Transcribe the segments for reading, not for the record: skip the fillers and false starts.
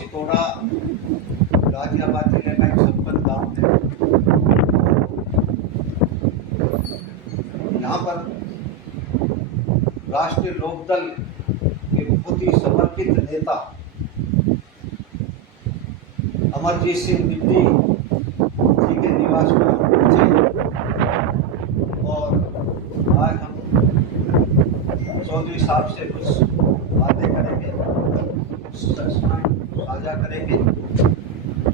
चितौड़ा गाजियाबाद जिले का एक संपन्न गांव है। यहाँ पर राष्ट्रीय लोकदल के बहुत ही समर्पित नेता अमरजीत सिंह बिड्डी जी के निवास पर पहुंचे और आज हम चौधरी साहब से कुछ बातें करेंगे, साझा करेंगे।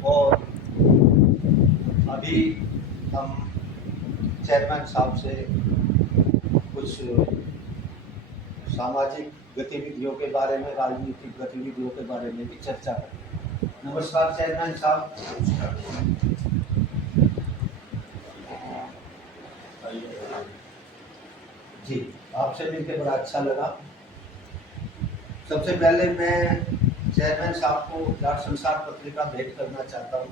और अभी हम चेयरमैन साहब से कुछ सामाजिक गतिविधियों के बारे में, राजनीतिक गतिविधियों के बारे में भी चर्चा करेंगे। नमस्कार चेयरमैन साहब। जी, आपसे मिलकर बड़ा अच्छा लगा। सबसे पहले मैं चेयरमैन साहब को जाट संसार पत्रिका भेंट करना चाहता हूँ।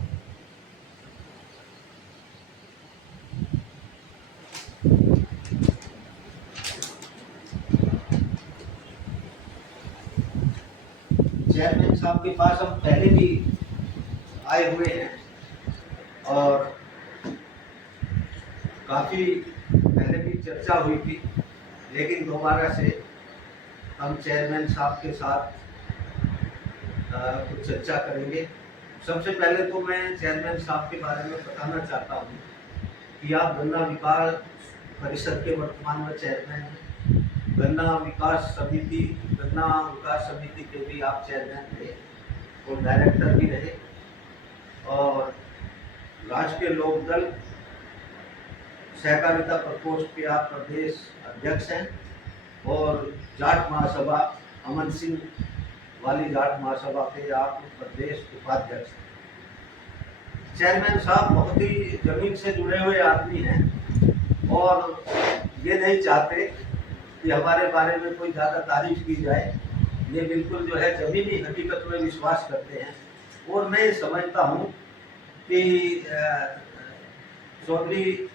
चेयरमैन साहब के पास हम पहले भी आए हुए हैं और काफ़ी पहले भी चर्चा हुई थी, लेकिन दोबारा से हम चेयरमैन साहब के साथ कुछ चर्चा करेंगे। सबसे पहले तो मैं चेयरमैन साहब के बारे में बताना चाहता हूँ कि आप गन्ना विकास परिषद के वर्तमान में चेयरमैन हैं। गन्ना विकास समिति के भी आप चेयरमैन थे और डायरेक्टर भी रहे और राष्ट्रीय लोकदल सहकारिता प्रकोष्ठ के आप प्रदेश अध्यक्ष हैं और जाट महासभा अमन सिंह वाली जाट महासभा के आप प्रदेश उपाध्यक्ष हैं। चेयरमैन साहब बहुत ही जमीन से जुड़े हुए आदमी हैं और ये नहीं चाहते कि हमारे बारे में कोई ज़्यादा तारीफ की जाए। ये बिल्कुल जो है जमीनी हकीकत में विश्वास करते हैं और मैं समझता हूँ कि चौधरी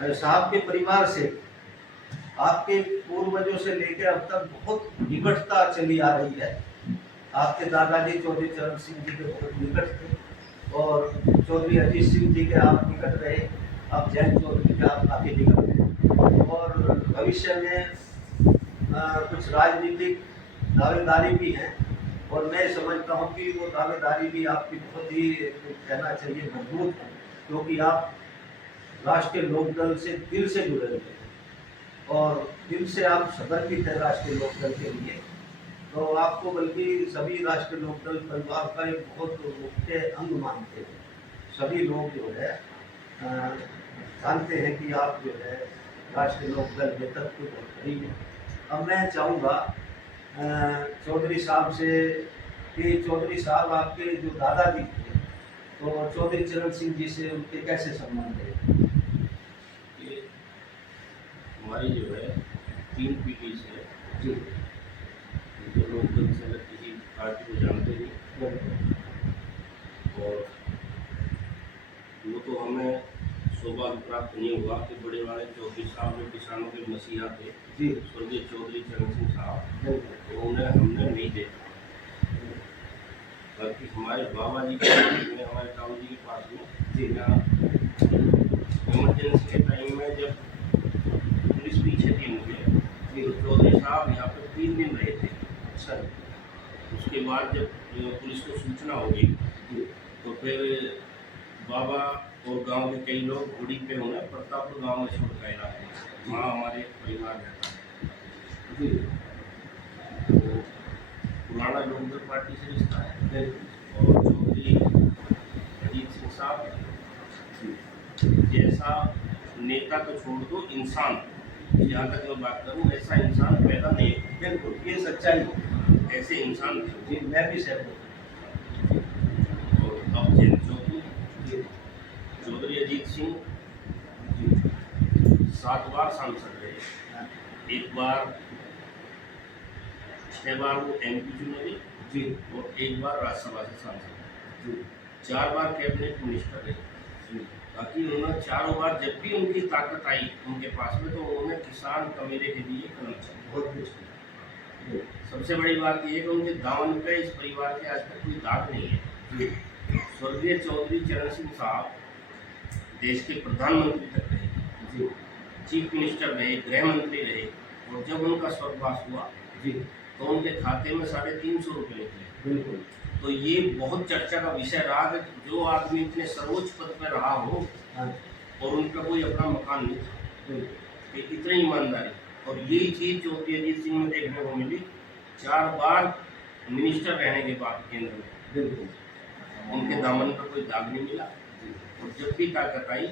साहब के परिवार से आपके पूर्वजों से लेकर अब तक बहुत निकटता चली आ रही है। आपके दादाजी चौधरी चरण सिंह जी के बहुत निकट थे और चौधरी अजीत सिंह जी के आप निकट रहे। अब जैन चौधरी के आप काफ़ी निकट हैं और भविष्य में कुछ राजनीतिक दावेदारी भी हैं और मैं समझता हूँ कि वो दावेदारी भी आपकी बहुत ही कहना चाहिए मजबूत है, क्योंकि आप राष्ट्रीय लोकदल से दिल से जुड़े हुए हैं और दिल से आप समर्पित है राष्ट्रीय लोकदल के लिए। तो आपको बल्कि सभी राष्ट्रीय लोकदल परिवार का एक बहुत मुख्य अंग मानते हैं। सभी लोग जो है जानते हैं कि आप जो है राष्ट्रीय लोकदल नेतृत्व को बहुत करीब है। अब मैं चाहूँगा चौधरी साहब से कि चौधरी साहब आपके जो दादाजी थे तो चौधरी चरण सिंह जी से उनके कैसे संबंध है? ये हमारी जो है 3 पीढ़ी से जो लोकदल से अगर किसी पार्टी को जानते नहीं और वो तो हमें सौभाग्य प्राप्त नहीं हुआ कि बड़े वाले चौधरी साहब जो किसानों के मसीहा थे जी, स्वर्गीय चौधरी चरण सिंह साहब, तो उन्हें हमने नहीं देखा। बल्कि हमारे बाबा जी के में, हमारे ताऊ जी के पास में जी यहाँ इमरजेंसी के टाइम में जब पुलिस पीछे थी मुझे, तो चौधरी साहब यहाँ पर 3 दिन रहे थे। सर उसके बाद जब पुलिस को सूचना होगी तो फिर बाबा और गांव के कई लोग गुड़ी पे होना प्रतापपुर गांव में छोड़ कर आए हैं। वहाँ हमारे परिवार रहता है जी। तो पुराना लोकदल पार्टी से रिश्ता है और चौधरी अजीत सिंह साहब जैसा नेता तो छोड़ दो, इंसान जहाँ तक मैं बात करूँ ऐसा इंसान पैदा नहीं है। बिल्कुल, ये सच्चाई है। ऐसे इंसान जी, मैं भी सहमत हूँ। और अब जैन चौधरी अजीत सिंह 7 बार सांसद रहे। 1 बार 6 बार वो MP चुने गए जी और 1 बार राज्यसभा से सांसद जी 4 बार कैबिनेट मिनिस्टर रहे जी। ताकि उन्होंने 4 बार जब भी उनकी ताकत आई उनके पास में तो उन्होंने किसान कमेरे के लिए करना चाहिए बहुत कुछ सबसे बड़ी बात ये है कि उनके दामन पे इस परिवार के आज तक कोई दाग नहीं है। स्वर्गीय चौधरी चरण सिंह साहब देश के प्रधानमंत्री तक रहे, जी चीफ मिनिस्टर रहे, गृह मंत्री रहे, और जब उनका स्वर्गवास हुआ जी तो उनके खाते में 350 रुपये निकले। बिल्कुल। तो ये बहुत चर्चा का विषय रहा कि जो आदमी इतने सर्वोच्च पद पर रहा हो हाँ और उनका कोई अपना मकान नहीं था, बिल्कुल कि इतनी ईमानदारी। और यही चीज़ चौधरी अजीत सिंह में देखने को मिली, 4 बार मिनिस्टर रहने के बाद केंद्र में बिल्कुल। उनके दामन पर कोई दाग नहीं मिला। और जब भी ताकत आई,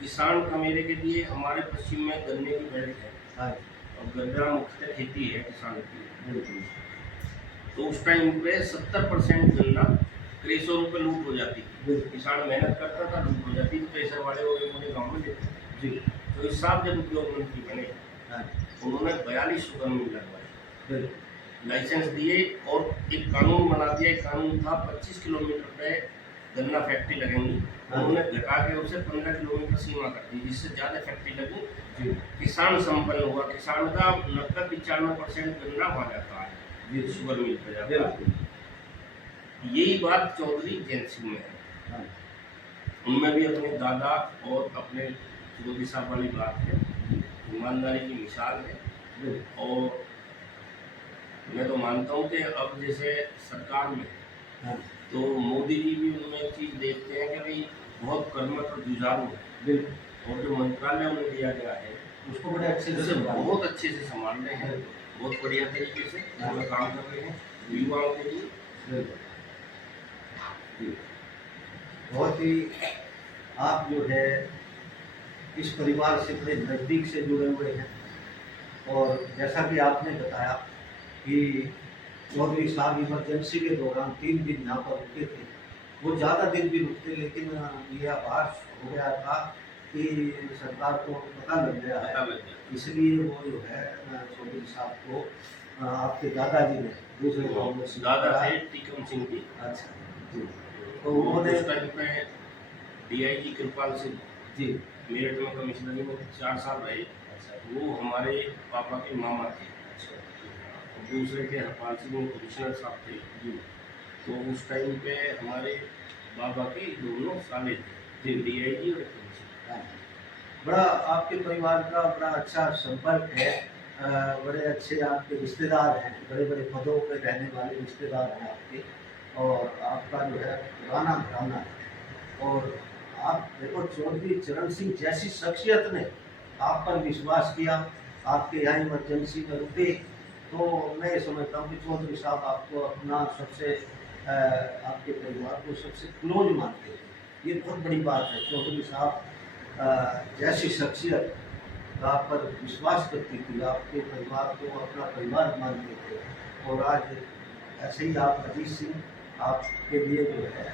किसान का मेरे के लिए हमारे पश्चिम में गन्ने की बेल्ट है हाँ और गन्ना मुख्य खेती है किसान की, बिल्कुल। तो उस टाइम पे 70% गन्ना क्रेशरों पे लूट हो जाती थी। बिल्कुल। किसान मेहनत करता था, लूट हो जाती थी, क्रेशर वाले वो मुझे गाँव में देते थे। जी तो इस साहब जब उद्योग मंत्री बने, हाँ उन्होंने 42 गन मिल लगवाए, बिल्कुल। लाइसेंस दिए और एक कानून बना दिया। एक कानून था 25 किलोमीटर पे गन्ना फैक्ट्री लगेंगी, उन्होंने घटा के उसे 15 किलोमीटर सीमा कर दी, जिससे ज़्यादा फैक्ट्री लगी। जी किसान संपन्न हुआ, किसान का 90-95% गन्ना वहाँ जाता है, जी शुगर मिल पे जाता है। बिल्कुल। यही बात चौधरी जैन सिंह में है, हाँ उनमें भी अपने दादा और अपने चौधरी साहब वाली बात है, ईमानदारी की मिसाल है। बिल्कुल। और मैं तो मानता हूँ कि अब जैसे सरकार में हाँ तो मोदी जी भी उनमें एक चीज़ देखते हैं कि भाई बहुत कर्मठ और जुझारू है, बिल्कुल। और जो मंत्रालय उन्हें दिया गया है उसको बड़े अच्छे से उसे संभाला। बहुत अच्छे से संभाल रहे हैं, बहुत बढ़िया तरीके से उसमें काम कर रहे हैं युवाओं के लिए। बिल्कुल। जी बहुत ही आप जो है इस परिवार से बड़े नज़दीक से जुड़े हुए हैं, और जैसा कि आपने बताया कि चौधरी साहब इमरजेंसी के दौरान 3 दिन यहाँ पर रुके थे। वो ज़्यादा दिन भी रुकते, लेकिन ये आभास हो गया था कि सरकार को पता लग गया पता है, लग गया। इसलिए वो जो है चौधरी साहब को आपके दादाजी ने दूसरे गाँव में दादा थे टीकम सिंह जी, अच्छा जी, तो उन्होंने उस टाइम पे DIG कृपाल सिंह जी मेरठ में कमिश्नरी में 4 साल रहे। अच्छा वो हमारे पापा के मामा थे। अच्छा और दूसरे के हरपाल सिंह वो कमिश्नर साहब थे जी तो उस टाइम पे हमारे बाबा के दोनों साले थे, DIG और कमिश्नर। हाँ। बड़ा आपके परिवार का बड़ा अच्छा संपर्क है, बड़े अच्छे आपके रिश्तेदार हैं, बड़े बड़े पदों पे रहने वाले रिश्तेदार हैं आपके, और आपका जो है पुराना घराना है। और आप देखो चौधरी चरण सिंह जैसी शख्सियत ने आप पर विश्वास किया, आपके यहाँ इमरजेंसी में रुके, तो मैं समझता हूँ कि चौधरी साहब आपको अपना सबसे आपके परिवार को सबसे क्लोज मानते हैं। ये बहुत बड़ी बात है। चौधरी साहब जैसी शख्सियत आप पर विश्वास करती थी, आपके परिवार को अपना परिवार मानते थे, और आज ऐसे ही आप अजीत सिंह आपके लिए जो है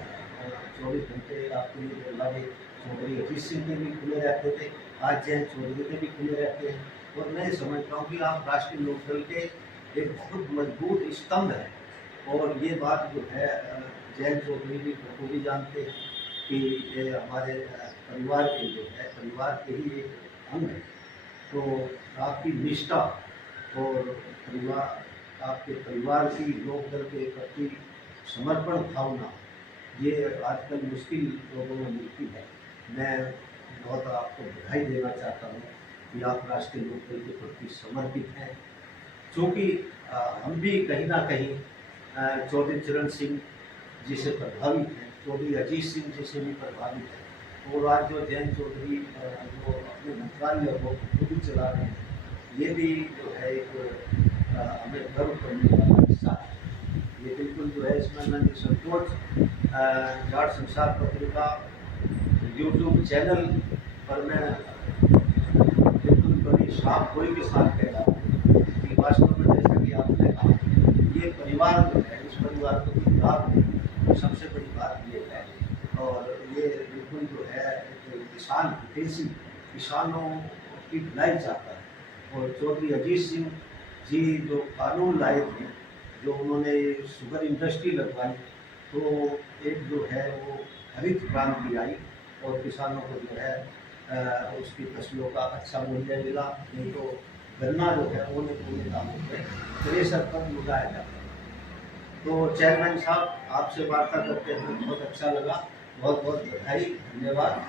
24 घंटे आपके लिए दरवाजे चौधरी अजीत सिंह के भी खुले रहते थे, आज जैन चौधरी के भी खुले रहते हैं। और मैं समझता हूँ कि आप राष्ट्रीय लोकदल के एक बहुत मजबूत स्तंभ हैं, और ये बात जो है जैन चौधरी भी बखूबी जानते हैं कि ये हमारे परिवार के जो है परिवार के ही एक अंग है। तो आपकी निष्ठा और परिवार आपके परिवार की लोकदल के प्रति समर्पण भावना ये आजकल मुश्किल लोगों में मिलती है। मैं बहुत आपको बधाई देना चाहता हूँ कि आप राष्ट्रीय लोकदल के प्रति समर्पित हैं, क्योंकि हम भी कहीं ना कहीं चौधरी चरण सिंह जी से प्रभावित हैं, चौधरी अजीत सिंह जी से भी प्रभावित हैं, और आज जो जैन चौधरी जो अपने मंत्रालय को खुद चला रहे हैं, ये भी जो है एक हमें गर्व करने वाला हिस्सा है। ये बिल्कुल जो है इसमें मैं संतोष जाट संसार पत्रिका YouTube चैनल पर मैं बिल्कुल बड़ी साफ गोई के साथ कह रहा हूँ कि वास्तव में जैसा कि आपने कहा, ये परिवार जो है इस परिवार को कोई लाभ नहीं, सबसे बड़ी बात ये है। और ये बिल्कुल जो है किसान हितैषी, किसानों की भलाई चाहता है। और चौधरी अजीत सिंह जी जो कानून लाए थे, जो उन्होंने शुगर इंडस्ट्री लगवाई, तो एक जो है वो हरित क्रांति आई और किसानों को जो है उसकी फसलों का अच्छा मूल्य मिला। नहीं तो गन्ना जो है वो पूरे दामों पे थ्रेसर पर लगाया जाता है। तो चेयरमैन साहब, आपसे वार्ता करके हमें बहुत अच्छा लगा। बहुत बहुत बधाई, धन्यवाद।